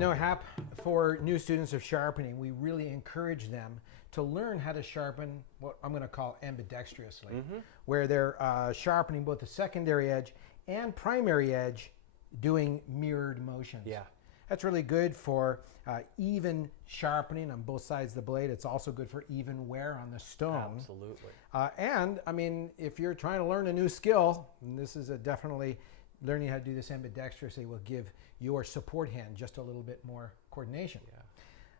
You know, Hap, for new students of sharpening, we really encourage them to learn how to sharpen what I'm going to call ambidextrously, where they're sharpening both the secondary edge and primary edge doing mirrored motions. Yeah. That's really good for even sharpening on both sides of the blade. It's also good for even wear on the stone. Absolutely. And I mean, if you're trying to learn a new skill, and this is definitely learning how to do this ambidextrously will give your support hand just a little bit more coordination.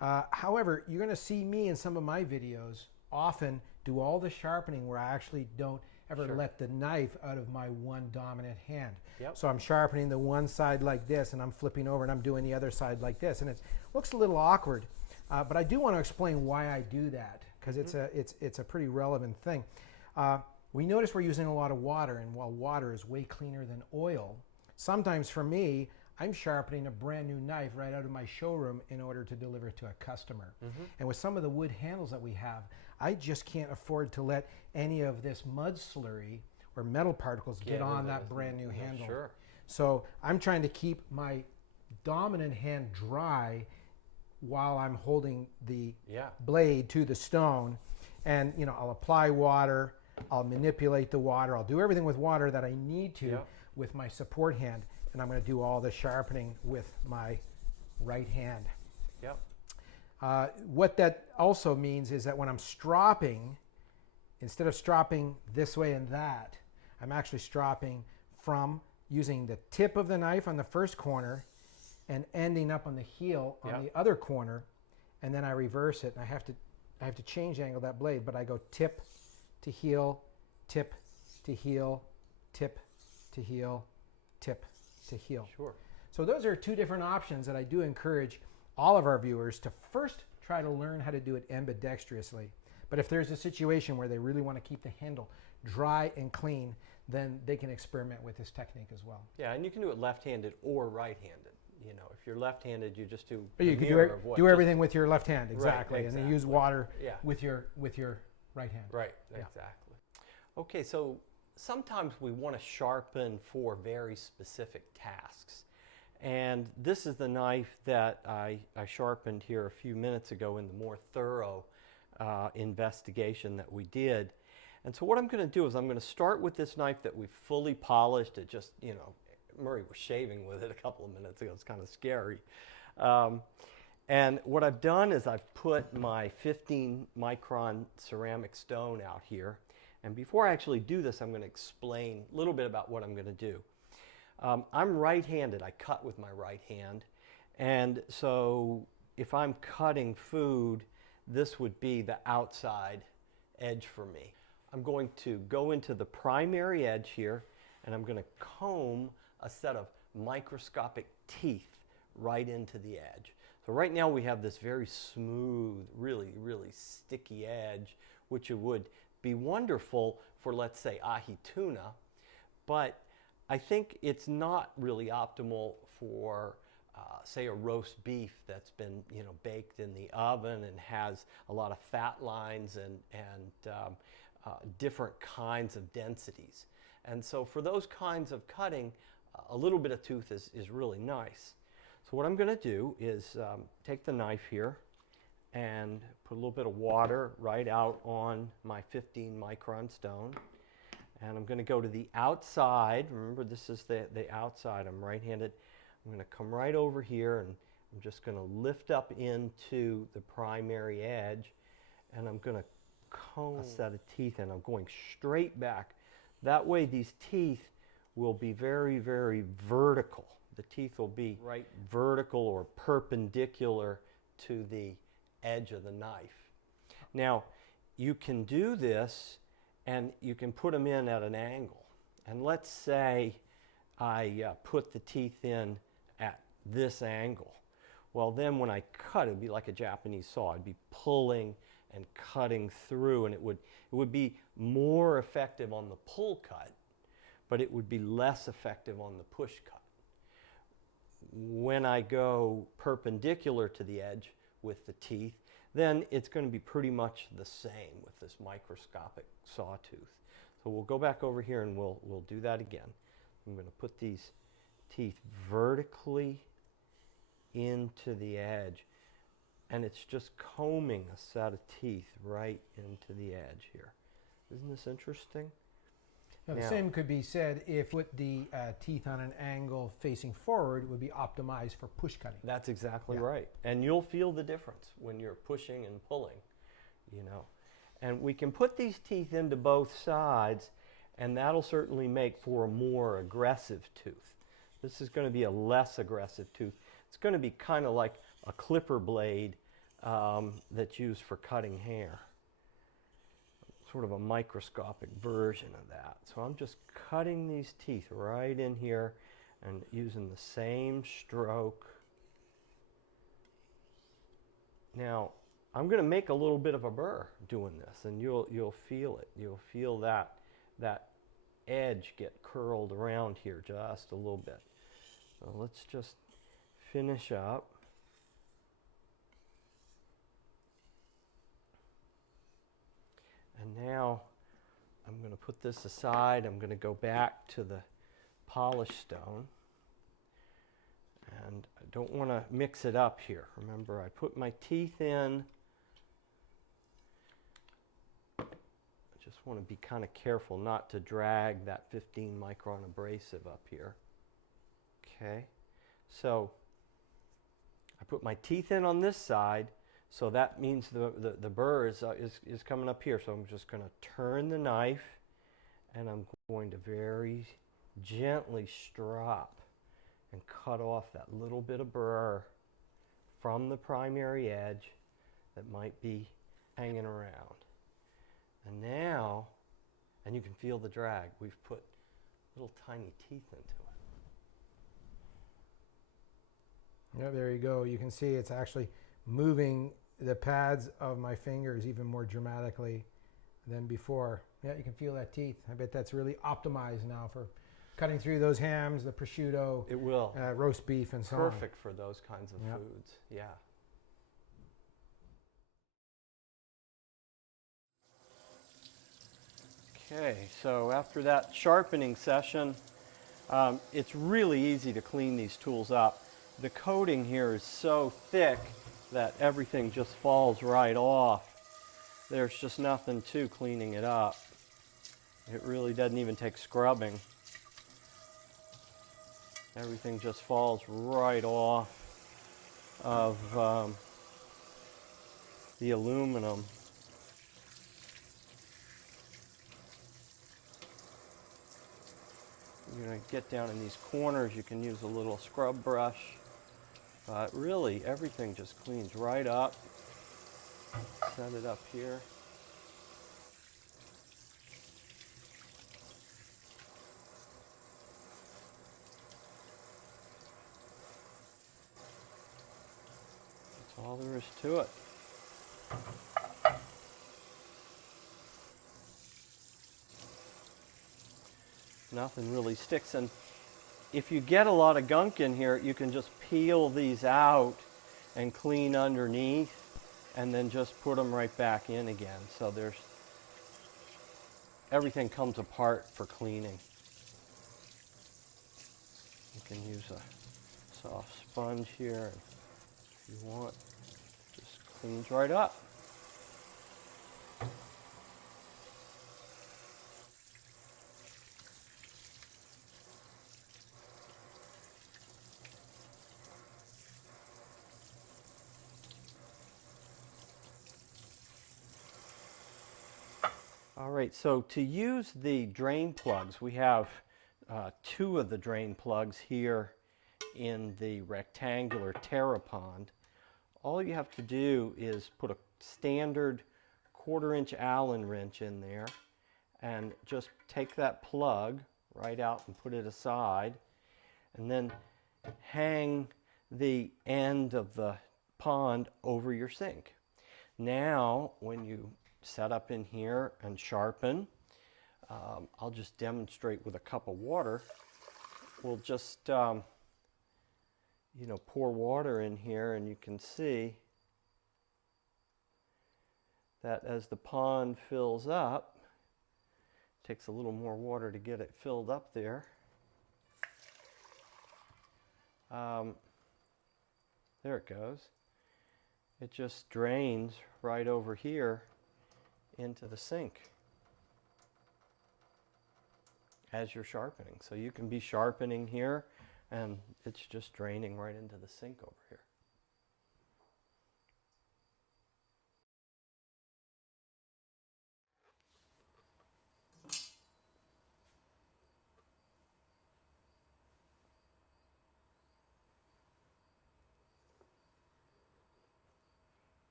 Yeah. However, you're going to see me in some of my videos often do all the sharpening where I actually don't ever let the knife out of my one dominant hand. Yep. So I'm sharpening the one side like this, and I'm flipping over and I'm doing the other side like this, and it looks a little awkward. But I do want to explain why I do that, because it's a pretty relevant thing. We notice we're using a lot of water, and while water is way cleaner than oil, sometimes for me, I'm sharpening a brand new knife right out of my showroom in order to deliver it to a customer. And with some of the wood handles that we have, I just can't afford to let any of this mud slurry or metal particles get on that brand new handle. Sure. So I'm trying to keep my dominant hand dry while I'm holding the blade to the stone. And you know, I'll apply water, I'll manipulate the water, I'll do everything with water that I need to with my support hand, and I'm going to do all the sharpening with my right hand. Yep. What that also means is that when I'm stropping, instead of stropping this way and that, I'm actually stropping from using the tip of the knife on the first corner and ending up on the heel on the other corner, and then I reverse it, and I have to change the angle of that blade, but I go tip to heel, tip to heel, tip to heel, tip to heel. Sure. So those are two different options that I do encourage all of our viewers to first try to learn how to do it ambidextrously. But if there's a situation where they really want to keep the handle dry and clean, then they can experiment with this technique as well. Yeah, and you can do it left-handed or right-handed. You know, if you're left-handed, you just do you can do everything with your left hand, exactly, right, and then use water with your right hand. Right, exactly. Okay, so sometimes we want to sharpen for very specific tasks. And this is the knife that I sharpened here a few minutes ago in the more thorough investigation that we did. And so what I'm going to do is I'm going to start with this knife that we fully polished. It just, you know, Murray was shaving with it a couple of minutes ago. It's kind of scary. And what I've done is I've put my 15 micron ceramic stone out here. And before I actually do this, I'm going to explain a little bit about what I'm going to do. I'm right-handed. I cut with my right hand. And so if I'm cutting food, this would be the outside edge for me. I'm going to go into the primary edge here, and I'm going to comb a set of microscopic teeth right into the edge. So right now we have this very smooth, really, really sticky edge, which it would be wonderful for, let's say, ahi tuna, but I think it's not really optimal for, say, a roast beef that's been, you know, baked in the oven and has a lot of fat lines and different kinds of densities. And so for those kinds of cutting, a little bit of tooth is really nice. So what I'm going to do is take the knife here and put a little bit of water right out on my 15 micron stone. And I'm going to go to the outside. Remember, this is the outside. I'm right-handed. I'm going to come right over here, and I'm just going to lift up into the primary edge, and I'm going to comb a set of teeth, and I'm going straight back. That way these teeth will be very, very vertical. The teeth will be right vertical or perpendicular to the edge of the knife. Now, you can do this and you can put them in at an angle. And let's say I put the teeth in at this angle. Well, then when I cut, it would be like a Japanese saw. I'd be pulling and cutting through, and it would be more effective on the pull cut, but it would be less effective on the push cut. When I go perpendicular to the edge with the teeth, then it's going to be pretty much the same with this microscopic sawtooth. So we'll go back over here and we'll do that again. I'm going to put these teeth vertically into the edge. And it's just combing a set of teeth right into the edge here. Isn't this interesting? Now, the same could be said if you put the teeth on an angle facing forward, it would be optimized for push cutting. That's exactly right. And you'll feel the difference when you're pushing and pulling, you know. And we can put these teeth into both sides, and that'll certainly make for a more aggressive tooth. This is going to be a less aggressive tooth. It's going to be kind of like a clipper blade that's used for cutting hair. Sort of a microscopic version of that. So I'm just cutting these teeth right in here and using the same stroke. Now, I'm going to make a little bit of a burr doing this, and you'll feel it. You'll feel that edge get curled around here just a little bit. So let's just finish up. And now I'm going to put this aside. I'm going to go back to the polished stone. And I don't want to mix it up here. Remember, I put my teeth in. I just want to be kind of careful not to drag that 15 micron abrasive up here. Okay, so I put my teeth in on this side. So that means the burr is coming up here. So I'm just going to turn the knife, and I'm going to very gently strop and cut off that little bit of burr from the primary edge that might be hanging around. And now, and you can feel the drag, we've put little tiny teeth into it. Yeah, there you go. You can see it's actually moving the pads of my fingers even more dramatically than before. Yeah, you can feel that teeth. I bet that's really optimized now for cutting through those hams, the prosciutto. It will. Roast beef and so on. Perfect for those kinds of foods. Yeah. Okay, so after that sharpening session, it's really easy to clean these tools up. The coating here is so thick that everything just falls right off. There's just nothing to cleaning it up. It really doesn't even take scrubbing. Everything just falls right off of the aluminum. You're going to get down in these corners, you can use a little scrub brush. But really, everything just cleans right up. Set it up here. That's all there is to it. Nothing really sticks. And if you get a lot of gunk in here, you can just peel these out and clean underneath and then just put them right back in again. So everything comes apart for cleaning. You can use a soft sponge here if you want. Just cleans right up. All right, so to use the drain plugs, we have two of the drain plugs here in the rectangular Terrapond. All you have to do is put a standard 1/4-inch Allen wrench in there and just take that plug right out and put it aside, and then hang the end of the pond over your sink. Now, when you set up in here and sharpen, I'll just demonstrate with a cup of water. We'll just pour water in here, and you can see that as the pond fills up, it takes a little more water to get it filled up there. There it goes. It just drains right over here into the sink as you're sharpening. So you can be sharpening here and it's just draining right into the sink over here.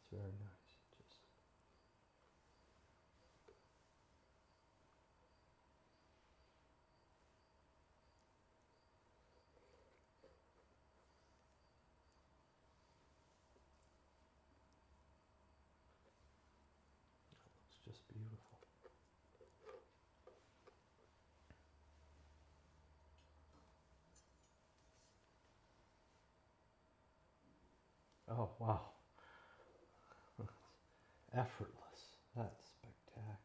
It's very nice. Just it's just beautiful. Oh, wow. Effortless. That's spectacular.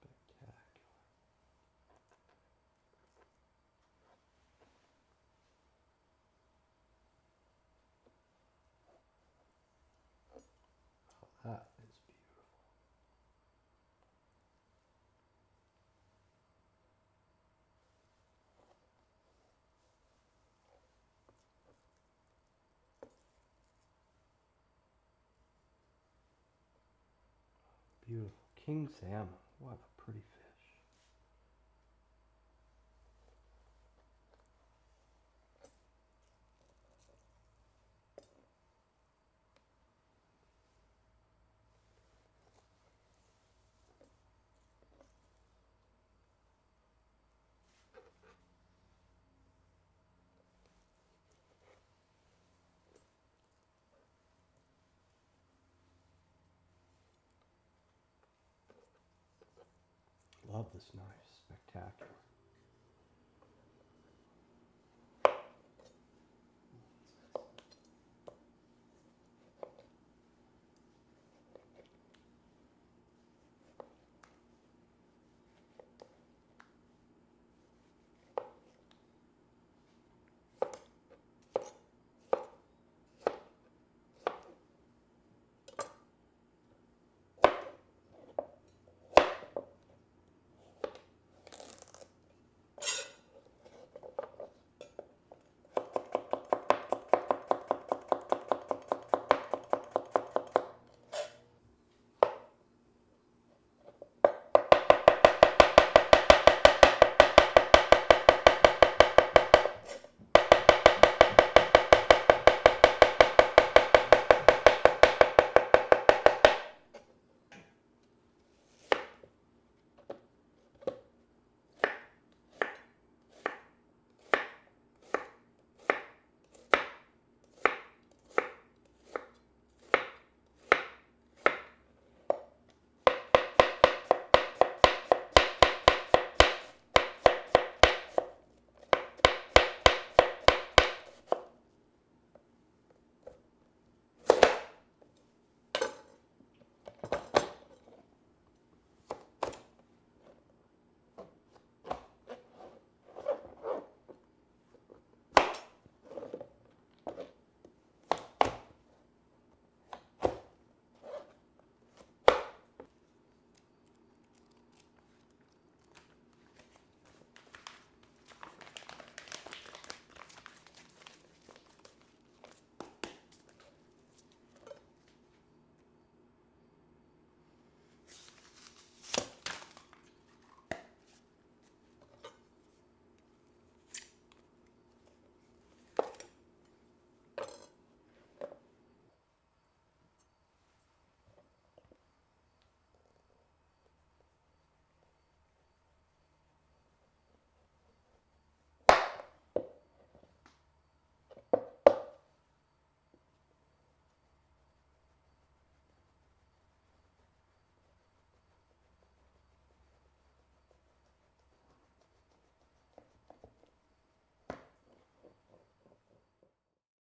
Spectacular. Oh, that is beautiful. Beautiful. King salmon. What a pretty fish. Love this knife. Spectacular.